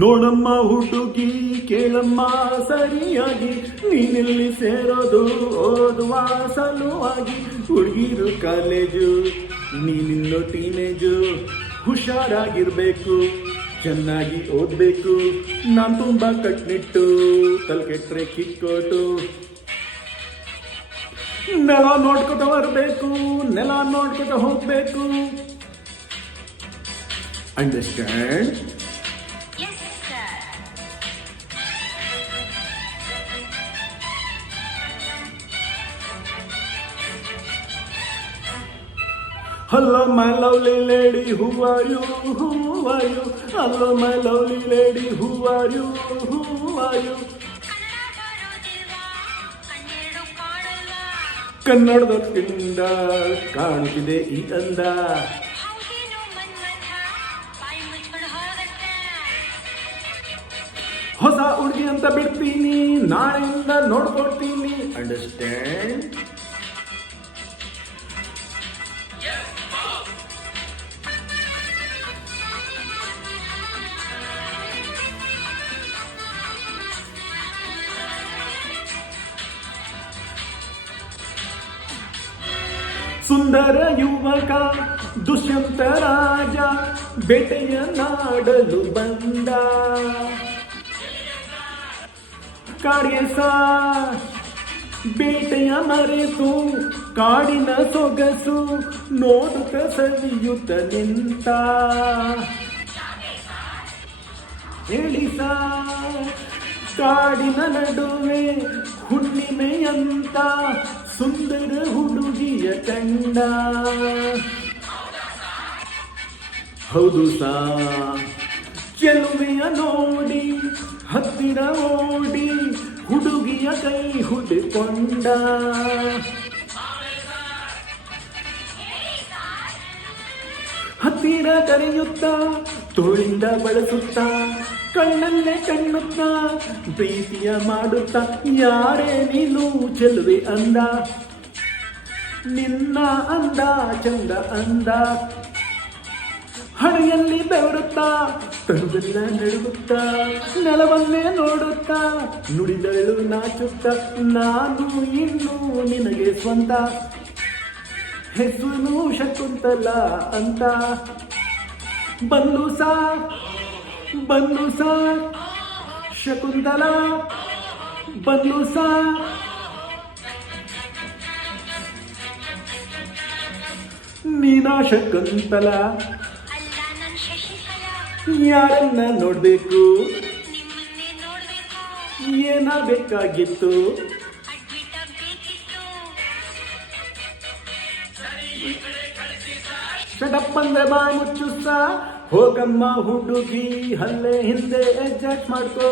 ನೋಡಮ್ಮ ಹುಡುಗಿ ಕೇಳಮ್ಮ ಸರಿಯಾಗಿ, ನೀನೆಲ್ಲಿ ಸೇರೋದು ಓದುವ ಸಲುವಾಗಿ. ಹುಡುಗಿರು ಕಾಲೇಜು, ನೀನಿನ್ನು ಟೀನೇಜು, ಹುಷಾರಾಗಿರ್ಬೇಕು, ಚೆನ್ನಾಗಿ ಓದ್ಬೇಕು. ನಾನ್ ತುಂಬಾ ಕಟ್ನಿಟ್ಟು, ತಲೆ ಕೆಟ್ರೆ ಕಿಕ್ಕೋಟು. ನೆಲ ನೋಡ್ಕೊತ ಬರಬೇಕು, ನೆಲ ನೋಡ್ಕೊತ ಹೋಗ್ಬೇಕು. Understand? Hello my lovely lady, who are you, who are you? Hello my lovely lady, who are you, who are you? ಕನ್ನಡದ ಪಿಂಡ ಕಾಣುತ್ತಿದೆ ಈ ಅಂದ. ಹೊಸ ಹುಡುಗಿ ಅಂತ ಬಿಡ್ತೀನಿ, ನಾಳೆಯಿಂದ ನೋಡ್ಕೊಡ್ತೀನಿ. ಅಂಡರ್ಸ್ಟ್ಯಾಂಡ್? ಸುಂದರ ಯುವಕ ದುಷ್ಯಂತ ರಾಜ ಬೇಟೆಯ ನಾಡಲು ಬಂದ. ಕಾರ್ಯಸ ಬೇಟೆಯ ಮರೆತು ಕಾಡಿನ ಸೊಗಸು ನೋಡುತ್ತ ಸವಿಯುತ್ತ ನಿಂತ. ಹೇಳಿಸ ಕಾಡಿನ ನಡುವೆ ಹುಣ್ಣಿಮೆಯಂತ ಸುಂದರ ಹುಡುಗಿಯ ಕಂಡ. ಹೌದು ಸಾ ಚೆಲುವೆಯ ನೋಡಿ ಹತ್ತಿರ ಓಡಿ ಹುಡುಗಿಯ ಕೈ ಹುಡುಕೊಂಡ. ಹತ್ತಿರ ಕರೆಯುತ್ತ ತೋಳಿಂದ ಬಳಸುತ್ತ ಕಣ್ಣಲ್ಲೇ ಕಣ್ಣುತ್ತ ಪ್ರೀತಿಯ ಮಾಡುತ್ತ. ಯಾರೇ ನೀನು ಚೆಲುವೆ ಅಂದ, ನಿನ್ನ ಅಂದ ಚಂದ ಅಂದ. ಹಣೆಯಲ್ಲಿ ಬೆವರುತ್ತಾ ತನುವೆಲ್ಲ ನಡುಗುತ್ತ ನೆಲವನ್ನೇ ನೋಡುತ್ತ ನುಡಿದಳು ನಾಚುತ್ತ. ನಾನು ಇನ್ನು ನಿನಗೆ ಸ್ವಂತ, ಹೆಸರು ಶಕುಂತಲ ಅಂತ. ಬಂದು ಸಾ ಬಂದು ಸಾ ಶಕುಂತಲ ಬಂದು ಸಾ. ನೀನಾ ಶಕುಂತಲ? ಯಾರನ್ನ ನೋಡ್ಬೇಕು, ಏನಾಗಬೇಕಾಗಿತ್ತು? ಶಟಪ್ ಅಂದ್ರೆ ಬಾಯಿ ಮುಚ್ಚುತ್ತ ಹೋಗಮ್ಮ ಹುಡುಗಿ, ಹಲ್ಲೆ ಹಿಂದೆ ಅಡ್ಜಸ್ಟ್ ಮಾಡ್ಕೋ.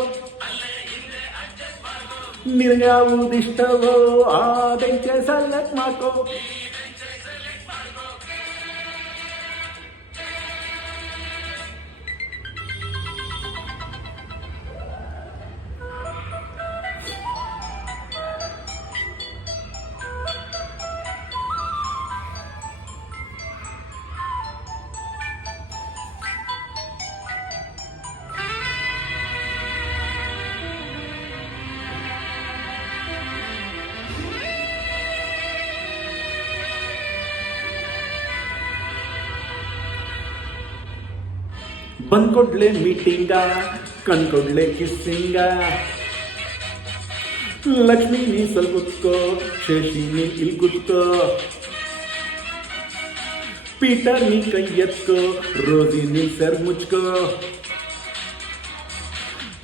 ನಿನ್ಯಾವುದಿಷ್ಟವೋ ಆ ಬೆಂಚೆ ಸೆಲೆಕ್ಟ್ ಮಾಡ್ಕೋ. ಬಂದ್ಕೊಡ್ಲೆ ಮೀಟಿಂಗ, ಕಣ್ಕೊಡ್ಲೆ ಕಿಸ್ಸಿಂಗ. ಲಕ್ಷ್ಮಿ ನೀ ಸ್ವಲ್ಪ ಕುತ್ಕೋ, ಶಶಿ ನೀ ಇಲ್ಲಿ ಕುತ್ಕೋ. ಪೀಟರ್ ನೀ ಕೈ ಎತ್ಕೋ, ರೋಸಿ ನೀ ಸರ್ ಮುಚ್ಕೋ.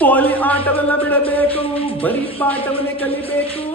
ಪೋಲಿ ಆಟವೆಲ್ಲ ಬಿಡಬೇಕು, ಬರೀ ಪಾಠವನ್ನೇ ಕಲಿಬೇಕು.